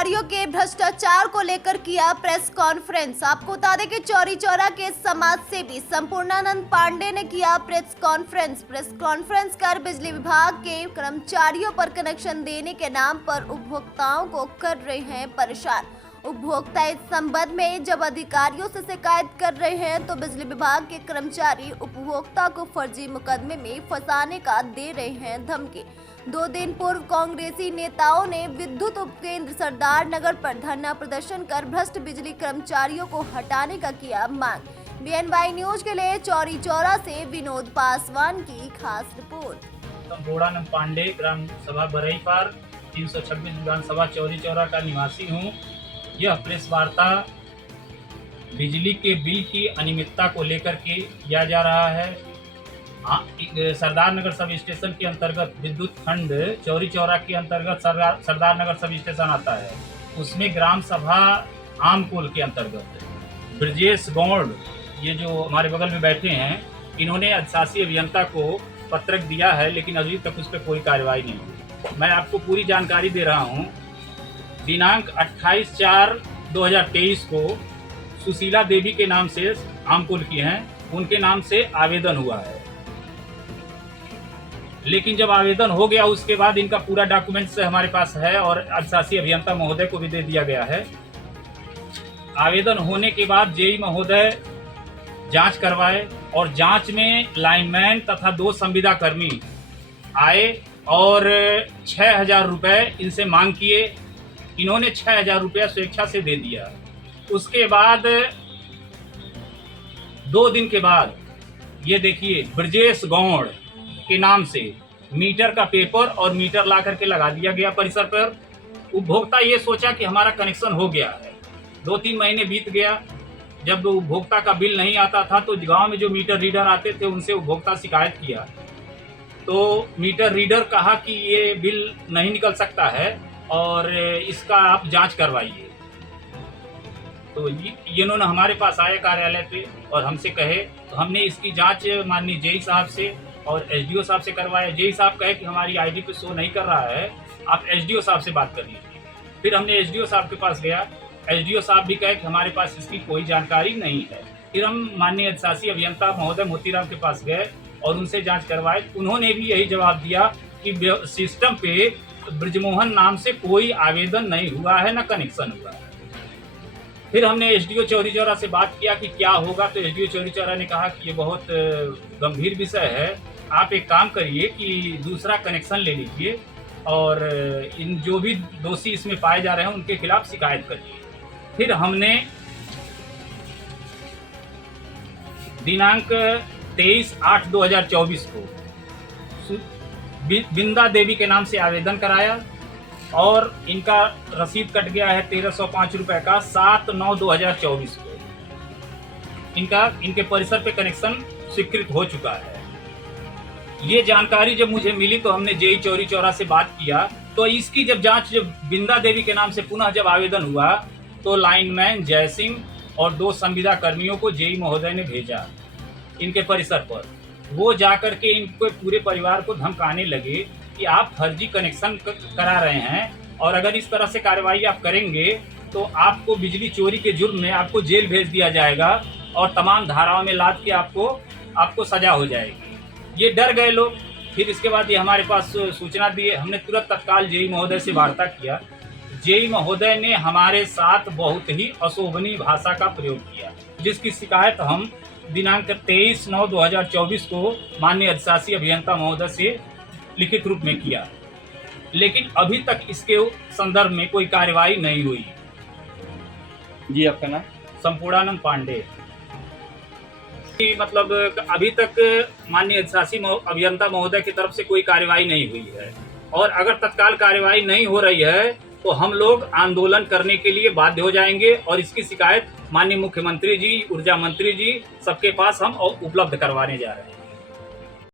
कर्मचारियों के भ्रष्टाचार को लेकर किया प्रेस कॉन्फ्रेंस। आपको बता दें कि चौरी चौरा के समाज सेवी संपूर्णानंद पांडे ने किया प्रेस कॉन्फ्रेंस कर बिजली विभाग के कर्मचारियों पर कनेक्शन देने के नाम पर उपभोक्ताओं को कर रहे हैं परेशान। उपभोक्ता इस संबंध में जब अधिकारियों से शिकायत कर रहे हैं तो बिजली विभाग के कर्मचारी उपभोक्ता को फर्जी मुकदमे में फंसाने का दे रहे हैं धमकी। 2 दिन पूर्व कांग्रेसी नेताओं ने विद्युत उपकेंद्र सरदार नगर पर धरना प्रदर्शन कर भ्रष्ट बिजली कर्मचारियों को हटाने का किया मांग। BNY न्यूज के लिए चौरी चौरा से विनोद पासवान की खास रिपोर्ट। संपूर्णानंद पांडे, ग्राम सभा बरईपार, 326 विधानसभा चौरी चौरा का निवासी हूँ। यह प्रेस वार्ता बिजली के बिल की अनियमितता को लेकर के किया जा रहा है। सरदार नगर सब स्टेशन के अंतर्गत विद्युत खंड चौरी चौरा के अंतर्गत सरदार नगर सब स्टेशन आता है। उसमें ग्राम सभा आमकुल के अंतर्गत ब्रजेश गौड़, ये जो हमारे बगल में बैठे हैं, इन्होंने अधिशासी अभियंता को पत्रक दिया है, लेकिन अभी तक उस पर कोई कार्रवाई नहीं हुई। मैं आपको पूरी जानकारी दे रहा हूँ। दिनांक 28/4/2023 को सुशीला देवी के नाम से आमकुल की हैं, उनके नाम से आवेदन हुआ है। लेकिन जब आवेदन हो गया उसके बाद इनका पूरा डॉक्यूमेंट्स हमारे पास है और अधिशासी अभियंता महोदय को भी दे दिया गया है। आवेदन होने के बाद जेई महोदय जांच करवाए और जांच में लाइनमैन तथा 2 संविदा कर्मी आए और 6,000 रुपये इनसे मांग किए। इन्होंने 6,000 रुपया स्वेच्छा से दे दिया। उसके बाद 2 दिन के बाद ये देखिए ब्रजेश गौड़ के नाम से मीटर का पेपर और मीटर ला करके लगा दिया गया परिसर पर। उपभोक्ता ये सोचा कि हमारा कनेक्शन हो गया है। 2-3 महीने बीत गया। जब उपभोक्ता का बिल नहीं आता था तो गांव में जो मीटर रीडर आते थे उनसे उपभोक्ता शिकायत किया, तो मीटर रीडर कहा कि ये बिल नहीं निकल सकता है और इसका आप जांच करवाइए। तो इन्होंने हमारे पास आए कार्यालय पे और हमसे कहे, तो हमने इसकी जांच माननीय जेई साहब से और एसडीओ साहब से करवाया। जेई साहब कहे कि हमारी आईडी पे शो नहीं कर रहा है, आप एसडीओ साहब से बात कर लीजिए। फिर हमने एसडीओ साहब के पास गया। एसडीओ साहब भी कहे कि हमारे पास इसकी कोई जानकारी नहीं है। फिर हम माननीय अधिशासी अभियंता महोदय मोतीराम के पास गए और उनसे जांच करवाए। उन्होंने भी यही जवाब दिया कि सिस्टम पे ब्रजमोहन नाम से कोई आवेदन नहीं हुआ है, न कनेक्शन हुआ है। फिर हमने एसडीओ चौरी चौरा से बात किया कि क्या होगा, तो एसडीओ चौरी चौरा ने कहा कि ये बहुत गंभीर विषय है, आप एक काम करिए कि दूसरा कनेक्शन ले लीजिए और इन जो भी दोषी इसमें पाए जा रहे हैं उनके खिलाफ शिकायत करिए। फिर हमने दिनांक 23/8/2024 को बिंदा देवी के नाम से आवेदन कराया और इनका रसीद कट गया है 1,305 रुपये का 7/9/2024 को। इनके परिसर पे कनेक्शन स्वीकृत हो चुका है। ये जानकारी जब मुझे मिली तो हमने जेई चौरी चौरा से बात किया। तो इसकी जब जांच बिंदा देवी के नाम से पुनः जब आवेदन हुआ तो लाइनमैन जय सिंह और 2 संविदा कर्मियों को जेई महोदय ने भेजा इनके परिसर पर। वो जाकर के इनके पूरे परिवार को धमकाने लगे कि आप फर्जी कनेक्शन करा रहे हैं और अगर इस तरह से कार्रवाई आप करेंगे तो आपको बिजली चोरी के जुर्म में आपको जेल भेज दिया जाएगा और तमाम धाराओं में लाद के आपको सजा हो जाएगी। ये डर गए लोग। फिर इसके बाद ये हमारे पास सूचना दिए। हमने तुरंत तत्काल जेई महोदय से वार्ता किया। जेई महोदय ने हमारे साथ बहुत ही अशोभनीय भाषा का प्रयोग किया, जिसकी शिकायत हम दिनांक 23/9/2024 को माननीय अधिशासी अभियंता महोदय से लिखित रूप में किया, लेकिन अभी तक इसके संदर्भ में कोई कार्रवाई नहीं हुई। जी, आपका नाम? संपूर्णानंद पांडे। मतलब अभी तक माननीय अधिशासी अभियंता महोदय की तरफ से कोई कार्रवाई नहीं हुई है और अगर तत्काल कार्रवाई नहीं हो रही है तो हम लोग आंदोलन करने के लिए बाध्य हो जाएंगे और इसकी शिकायत माननीय मुख्यमंत्री जी, ऊर्जा मंत्री जी, सबके पास हम उपलब्ध करवाने जा रहे हैं।